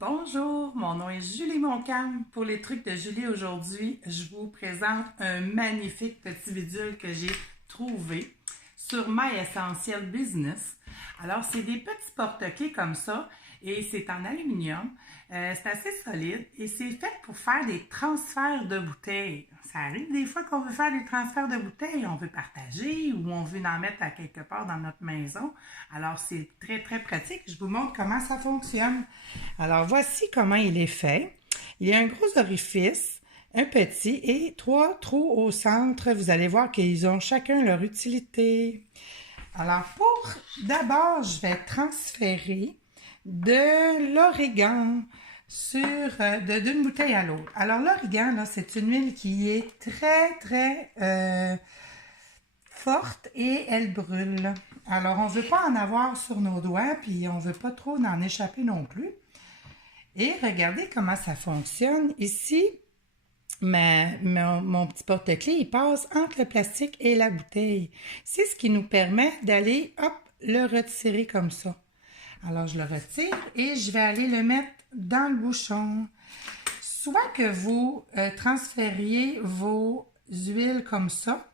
Bonjour, mon nom est Julie Montcalm. Pour les trucs de Julie aujourd'hui, je vous présente un magnifique petit bidule que j'ai trouvé sur My Essential Business. Alors, c'est des petits porte-clés comme ça et c'est en aluminium. C'est assez solide et c'est fait pour faire des transferts de bouteilles. Ça arrive des fois qu'on veut faire des transferts de bouteilles, on veut partager ou on veut en mettre à quelque part dans notre maison. Alors, c'est très, très pratique. Je vous montre comment ça fonctionne. Alors, voici comment il est fait. Il y a un gros orifice, un petit et 3 trous au centre. Vous allez voir qu'ils ont chacun leur utilité. Alors, d'abord, je vais transférer de l'origan d'une bouteille à l'autre. Alors, l'origan, là, c'est une huile qui est très, très forte et elle brûle. Alors, on ne veut pas en avoir sur nos doigts, puis on ne veut pas trop en échapper non plus. Et regardez comment ça fonctionne. Ici, mon petit porte-clés, il passe entre le plastique et la bouteille. C'est ce qui nous permet d'aller, hop, le retirer comme ça. Alors, je le retire et je vais aller le mettre dans le bouchon. Soit que vous transfériez vos huiles comme ça,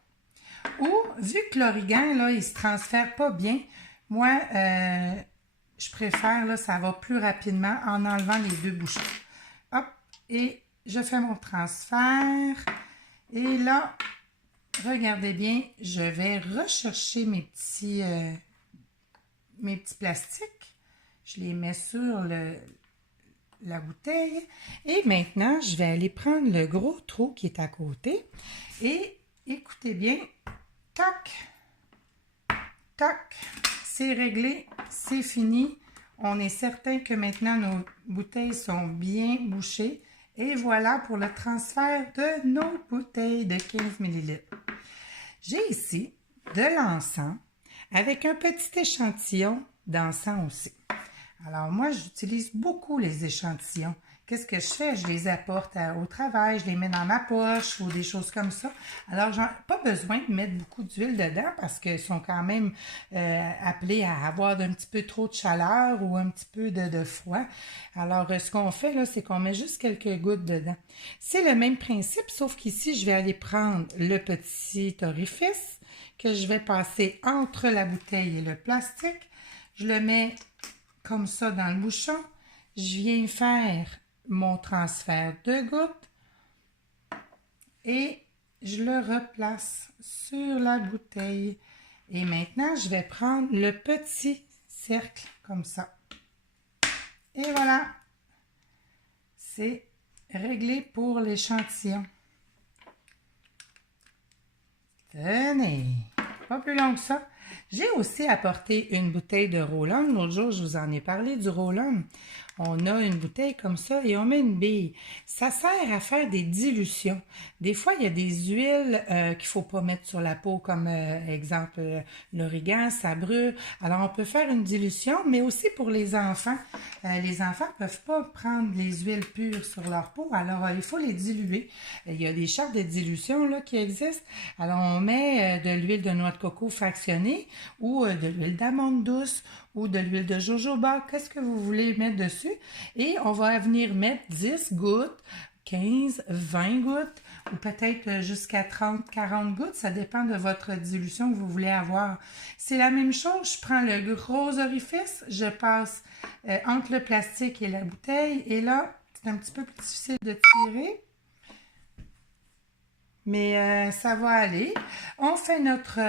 ou, vu que l'origan, là, il ne se transfère pas bien, moi, je préfère, là, ça va plus rapidement en enlevant les deux bouchons. Hop, et je fais mon transfert. Et là, regardez bien, je vais rechercher mes petits plastiques. Je les mets sur la bouteille. Et maintenant, je vais aller prendre le gros trou qui est à côté. Et écoutez bien, tac, tac, c'est réglé, c'est fini. On est certain que maintenant nos bouteilles sont bien bouchées. Et voilà pour le transfert de nos bouteilles de 15 ml. J'ai ici de l'encens avec un petit échantillon d'encens aussi. Alors moi, j'utilise beaucoup les échantillons. Qu'est-ce que je fais? Je les apporte au travail, je les mets dans ma poche ou des choses comme ça. Alors, pas besoin de mettre beaucoup d'huile dedans parce qu'ils sont quand même appelés à avoir un petit peu trop de chaleur ou un petit peu de froid. Alors, ce qu'on fait là, c'est qu'on met juste quelques gouttes dedans. C'est le même principe, sauf qu'ici, je vais aller prendre le petit orifice que je vais passer entre la bouteille et le plastique. Je le mets comme ça dans le bouchon. Je viens faire mon transfert de gouttes et je le replace sur la bouteille. Et maintenant, je vais prendre le petit cercle comme ça. Et voilà, c'est réglé pour l'échantillon. Tenez, pas plus long que ça. J'ai aussi apporté une bouteille de roll-on. L'autre jour, je vous en ai parlé du roll-on. On a une bouteille comme ça et on met une bille. Ça sert à faire des dilutions. Des fois, il y a des huiles qu'il ne faut pas mettre sur la peau, comme exemple l'origan, ça brûle. Alors, on peut faire une dilution, mais aussi pour les enfants. Les enfants ne peuvent pas prendre les huiles pures sur leur peau, alors il faut les diluer. Il y a des chartes de dilution là, qui existent. Alors, on met de l'huile de noix de coco fractionnée ou de l'huile d'amande douce ou de l'huile de jojoba, qu'est-ce que vous voulez mettre dessus. Et on va venir mettre 10 gouttes, 15, 20 gouttes ou peut-être jusqu'à 30, 40 gouttes. Ça dépend de votre dilution que vous voulez avoir. C'est la même chose. Je prends le gros orifice, je passe entre le plastique et la bouteille. Et là, c'est un petit peu plus difficile de tirer. Mais ça va aller. On fait notre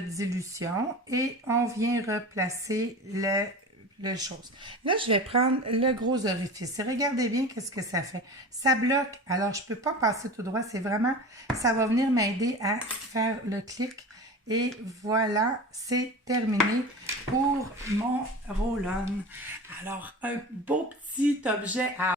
dilution et on vient replacer le chose. Là, je vais prendre le gros orifice. Et regardez bien qu'est-ce que ça fait. Ça bloque. Alors, je ne peux pas passer tout droit. C'est vraiment, ça va venir m'aider à faire le clic. Et voilà, c'est terminé pour mon roll-on. Alors, un beau petit objet à